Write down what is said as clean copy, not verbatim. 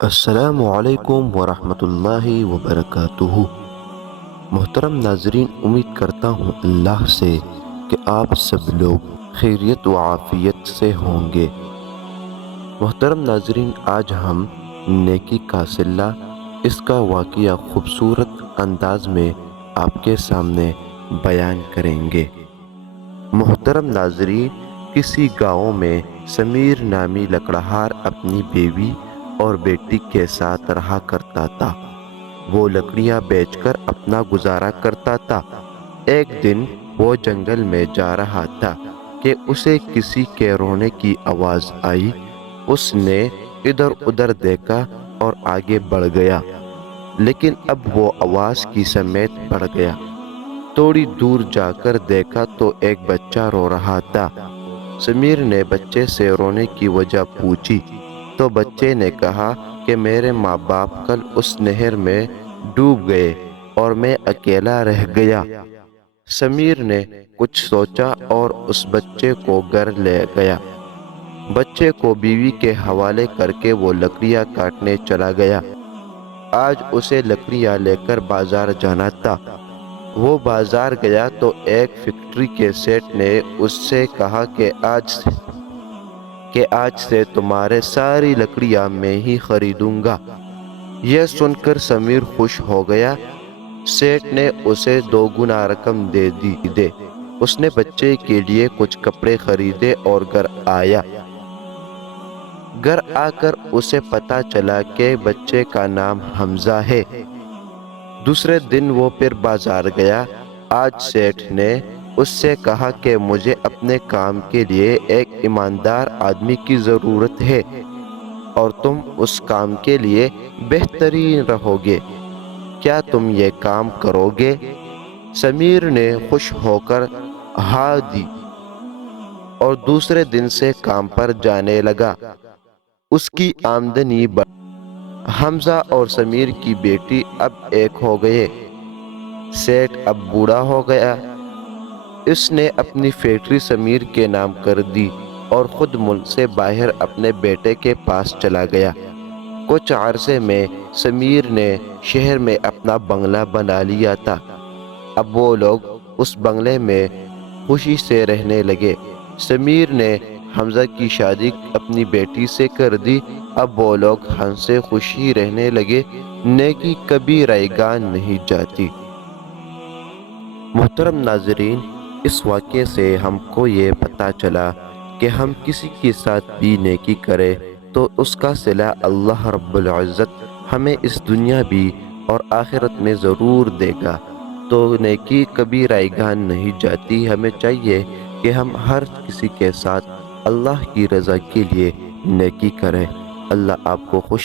السلام علیکم ورحمۃ اللہ وبرکاتہ۔ محترم ناظرین، امید کرتا ہوں اللہ سے کہ آپ سب لوگ خیریت و عافیت سے ہوں گے۔ محترم ناظرین، آج ہم نیکی کا صلہ، اس کا واقعہ خوبصورت انداز میں آپ کے سامنے بیان کریں گے۔ محترم ناظرین، کسی گاؤں میں سمیر نامی لکڑہار اپنی بیوی اور بیٹی کے ساتھ رہا کرتا تھا۔ وہ لکڑیاں بیچ کر اپنا گزارا کرتا تھا۔ ایک دن وہ جنگل میں جا رہا تھا کہ اسے کسی کے رونے کی آواز آئی۔ اس نے ادھر ادھر دیکھا اور آگے بڑھ گیا، لیکن اب وہ آواز کی سمیت بڑھ گیا۔ تھوڑی دور جا کر دیکھا تو ایک بچہ رو رہا تھا۔ سمیر نے بچے سے رونے کی وجہ پوچھی تو بچے نے کہا کہ میرے ماں باپ کل اس نہر میں ڈوب گئے اور میں اکیلا رہ گیا۔ سمیر نے کچھ سوچا اور اس بچے کو گھر لے گیا۔ بچے کو بیوی کے حوالے کر کے وہ لکڑیاں کاٹنے چلا گیا۔ آج اسے لکڑیاں لے کر بازار جانا تھا۔ وہ بازار گیا تو ایک فیکٹری کے سیٹ نے اس سے کہا کہ آج سے تمہارے ساری لکڑیاں میں ہی خریدوں گا۔ یہ سن کر سمیر خوش ہو گیا۔ سیٹ نے اسے 2 گنا رقم دے دی۔ اس نے بچے کے لیے کچھ کپڑے خریدے اور گھر آیا۔ گھر آ کر اسے پتا چلا کہ بچے کا نام حمزہ ہے۔ دوسرے دن وہ پھر بازار گیا۔ آج سیٹھ نے اس سے کہا کہ مجھے اپنے کام کے لیے ایک ایماندار آدمی کی ضرورت ہے اور تم اس کام کے لیے بہترین رہو گے۔ کیا تم یہ کام کرو گے؟ سمیر نے خوش ہو کر ہاں دی اور دوسرے دن سے کام پر جانے لگا۔ اس کی آمدنی بڑھ۔ حمزہ اور سمیر کی بیٹی اب ایک ہو گئے۔ سیٹھ اب بوڑھا ہو گیا۔ اس نے اپنی فیکٹری سمیر کے نام کر دی اور خود ملک سے باہر اپنے بیٹے کے پاس چلا گیا۔ کچھ عرصے میں سمیر نے شہر میں اپنا بنگلہ بنا لیا تھا۔ اب وہ لوگ اس بنگلے میں خوشی سے رہنے لگے۔ سمیر نے حمزہ کی شادی اپنی بیٹی سے کر دی۔ اب وہ لوگ ہنسے خوشی رہنے لگے۔ نیکی کبھی رائیگان نہیں جاتی۔ محترم ناظرین، اس واقعے سے ہم کو یہ پتہ چلا کہ ہم کسی کے ساتھ بھی نیکی کریں تو اس کا صلہ اللہ رب العزت ہمیں اس دنیا بھی اور آخرت میں ضرور دے گا۔ تو نیکی کبھی رائیگان نہیں جاتی۔ ہمیں چاہیے کہ ہم ہر کسی کے ساتھ اللہ کی رضا کے لیے نیکی کریں۔ اللہ آپ کو خوش